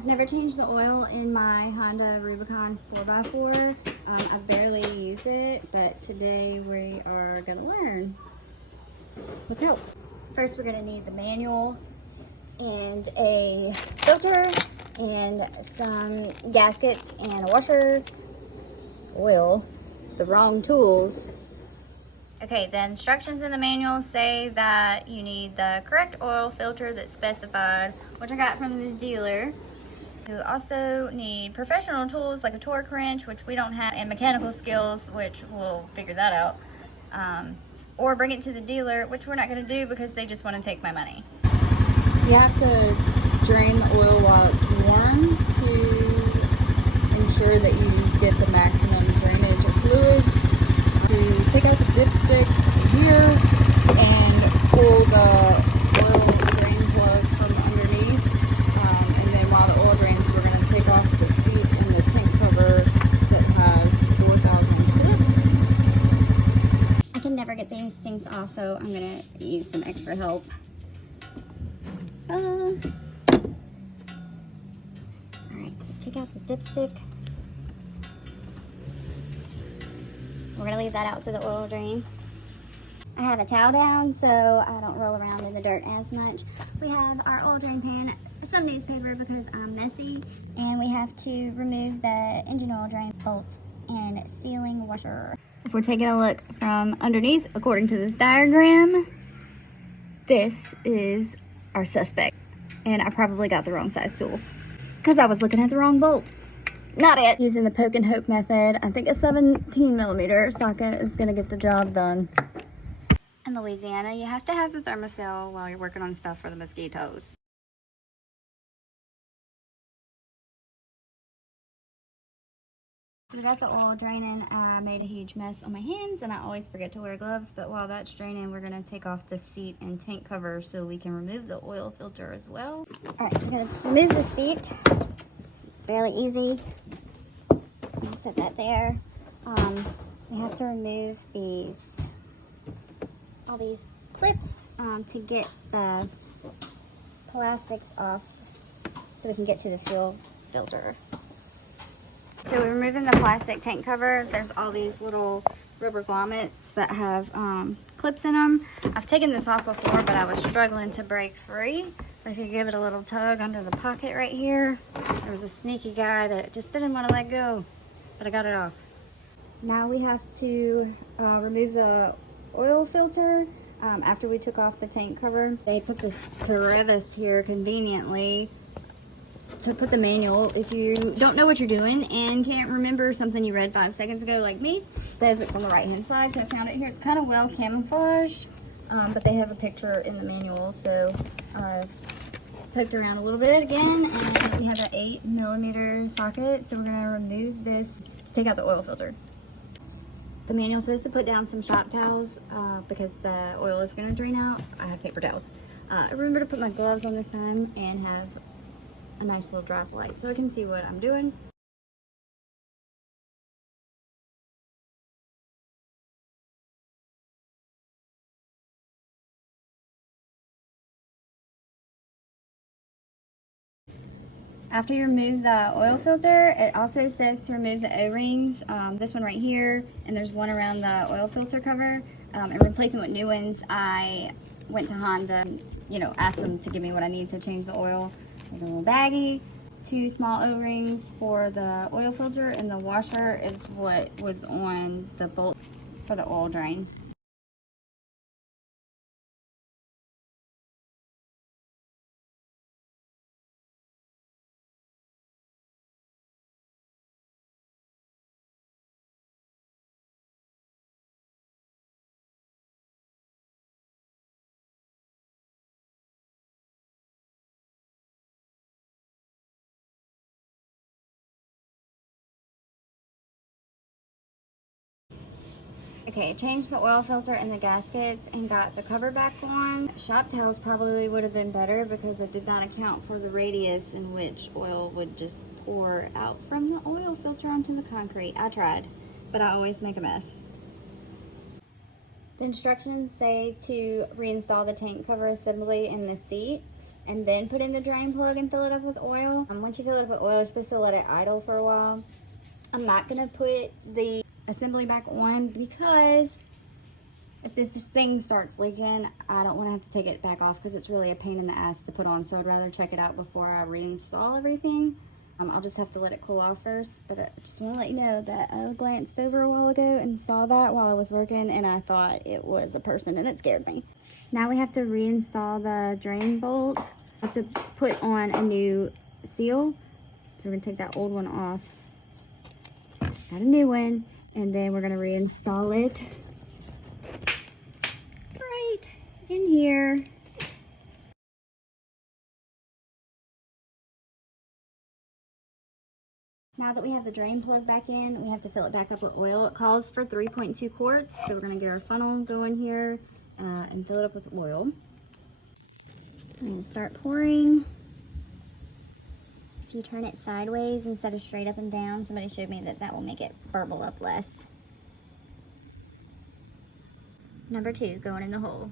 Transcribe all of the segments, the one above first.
I've never changed the oil in my Honda Rubicon 4x4. I barely use it, but today we are gonna learn with help. First, we're gonna need the manual and a filter and some gaskets and a washer, oil, the wrong tools. Okay, the instructions in the manual say that you need the correct oil filter that's specified, which I got from the dealer. You also need professional tools like a torque wrench, which we don't have, and mechanical skills, which we'll figure that out. Or bring it to the dealer, which we're not going to do because they just want to take my money. You have to drain the oil while it's warm to ensure that you get the maximum drainage of fluids. To take out the dipstick here and pull the oil drain plug from underneath. And then while the oil drains, we're going to take off the seat and the tank cover that has 4,000 clips. I can never get these things off, so I'm going to use some extra help. Alright, so take out the dipstick. We're going to leave that out so the oil will drain. I have a towel down so I don't roll around in the dirt as much. We have our oil drain pan, some newspaper because I'm messy, and we have to remove the engine oil drain bolt and sealing washer. If we're taking a look from underneath, according to this diagram, this is our suspect. And I probably got the wrong size tool because I was looking at the wrong bolt. Not it. Using the poke and hope method, I think a 17mm socket is gonna get the job done. In Louisiana, you have to have the thermocell while you're working on stuff for the mosquitoes. So we got the oil draining. I made a huge mess on my hands and I always forget to wear gloves, but while that's draining, we're gonna take off the seat and tank cover so we can remove the oil filter as well. All right, so we're gonna remove the seat. Fairly easy. Set that there. We have to remove all these clips to get the plastics off so we can get to the fuel filter. So we're removing the plastic tank cover. There's all these little rubber grommets that have clips in them. I've taken this off before, but I was struggling to break free. I could give it a little tug under the pocket right here. There was a sneaky guy that just didn't want to let go, but I got it off. Now we have to remove the oil filter after we took off the tank cover. They put this crevice here conveniently to put the manual. If you don't know what you're doing and can't remember something you read 5 seconds ago like me, it says it's on the right hand side, so I found it here. It's kind of well camouflaged, but they have a picture in the manual, so poked around a little bit again, and we have an 8mm socket, so we're going to remove this to take out the oil filter. The manual says to put down some shop towels because the oil is going to drain out. I have paper towels. I remember to put my gloves on this time and have a nice little drop light so I can see what I'm doing. After you remove the oil filter, it also says to remove the O-rings, this one right here, and there's one around the oil filter cover, and replace them with new ones. I went to Honda, asked them to give me what I need to change the oil. Like a little baggie, 2 small O-rings for the oil filter, and the washer is what was on the bolt for the oil drain. Okay, changed the oil filter and the gaskets and got the cover back on. Shop towels probably would have been better because it did not account for the radius in which oil would just pour out from the oil filter onto the concrete. I tried, but I always make a mess. The instructions say to reinstall the tank cover assembly in the seat. and then put in the drain plug and fill it up with oil. Once you fill it up with oil, you're supposed to let it idle for a while. I'm not gonna put the assembly back on because if this thing starts leaking, I don't want to have to take it back off because it's really a pain in the ass to put on. So I'd rather check it out before I reinstall everything. I'll just have to let it cool off first. But I just want to let you know that I glanced over a while ago and saw that while I was working, and I thought it was a person, and it scared me. Now we have to reinstall the drain bolt. I have to put on a new seal. So we're going to take that old one off. Got a new one, and then we're going to reinstall it right in here. Now that we have the drain plug back in, we have to fill it back up with oil. It calls for 3.2 quarts, so we're going to get our funnel going here and fill it up with oil. I'm going to start pouring. If you turn it sideways instead of straight up and down, somebody showed me that will make it burble up less. Number 2, going in the hole.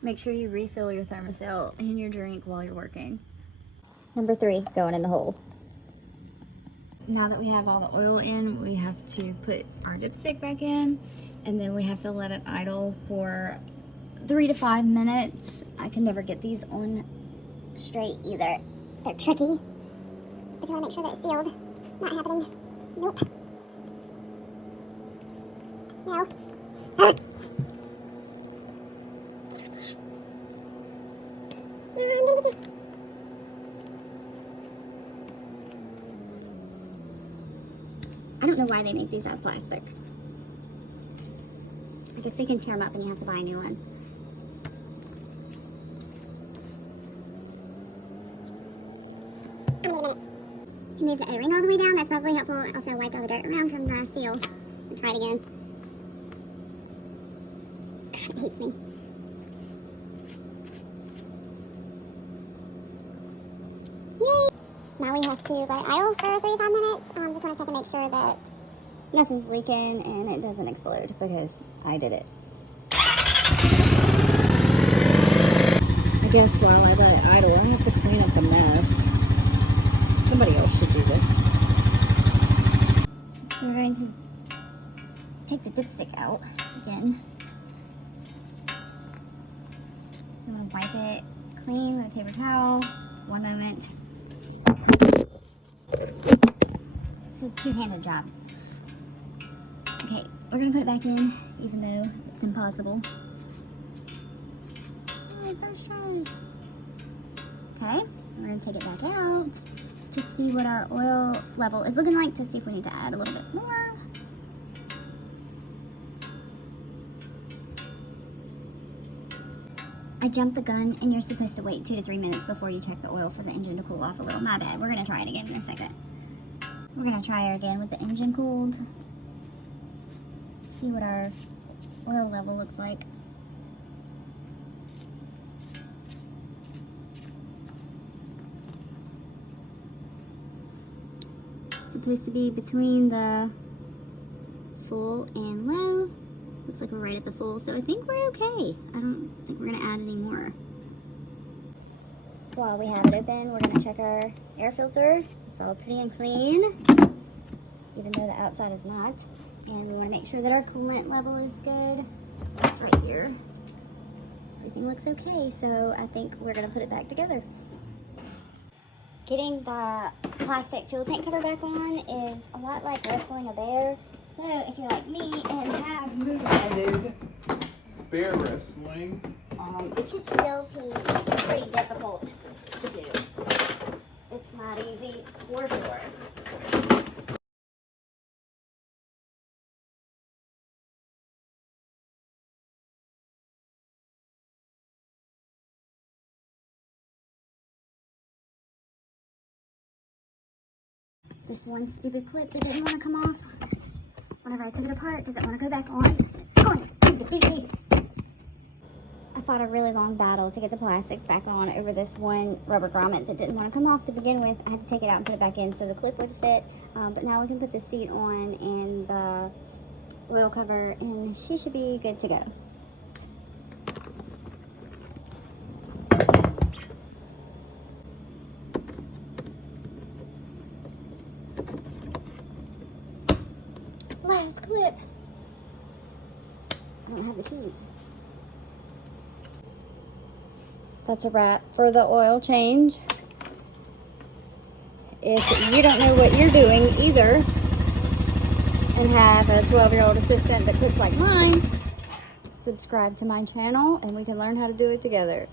Make sure you refill your thermosol and your drink while you're working. Number 3, going in the hole. Now that we have all the oil in, we have to put our dipstick back in, and then we have to let it idle for 3 to 5 minutes. I can never get these on straight either. They're tricky, but you want to make sure that it's sealed. Not happening. Nope. No. I don't know why they make these out of plastic. I guess they can tear them up and you have to buy a new one. I'll wait a minute. You move the O-ring all the way down. That's probably helpful. Also wipe all the dirt around from the seal. And try it again. God, it hates me. Yay! Now we have to let it idle for 3 to 5 minutes. Just want to check and make sure that nothing's leaking and it doesn't explode because I did it. I guess while I let it idle, I have to clean up the mess. Somebody else should do this. So we're going to take the dipstick out again. I'm going to wipe it clean with a paper towel. One moment. It's a two-handed job. Okay, we're going to put it back in, even though it's impossible. Alright, first try. Okay, we're going to take it back out to see what our oil level is looking like, to see if we need to add a little bit more. I jumped the gun, and you're supposed to wait 2 to 3 minutes before you check the oil for the engine to cool off a little. My bad. We're going to try it again in a second. We're going to try her again with the engine cooled. See what our oil level looks like. Supposed to be between the full and low. Looks like we're right at the full, so I think we're okay. I don't think we're gonna add any more. While we have it open, we're gonna check our air filter. It's all pretty and clean, even though the outside is not. And we wanna make sure that our coolant level is good. It's right here. Everything looks okay, so I think we're gonna put it back together. Getting the plastic fuel tank cover back on is a lot like wrestling a bear. So if you're like me and have moved bear wrestling, it should still be pretty difficult to do. It's not easy for sure. This one stupid clip that didn't want to come off. Whenever I took it apart, does it want to go back on? It's going. I fought a really long battle to get the plastics back on over this one rubber grommet that didn't want to come off to begin with. I had to take it out and put it back in so the clip would fit. But now we can put the seat on and the oil cover, and she should be good to go. clip. I don't have the keys. That's a wrap for the oil change. If you don't know what you're doing either and have a 12-year-old assistant that cooks like mine, subscribe to my channel and we can learn how to do it together.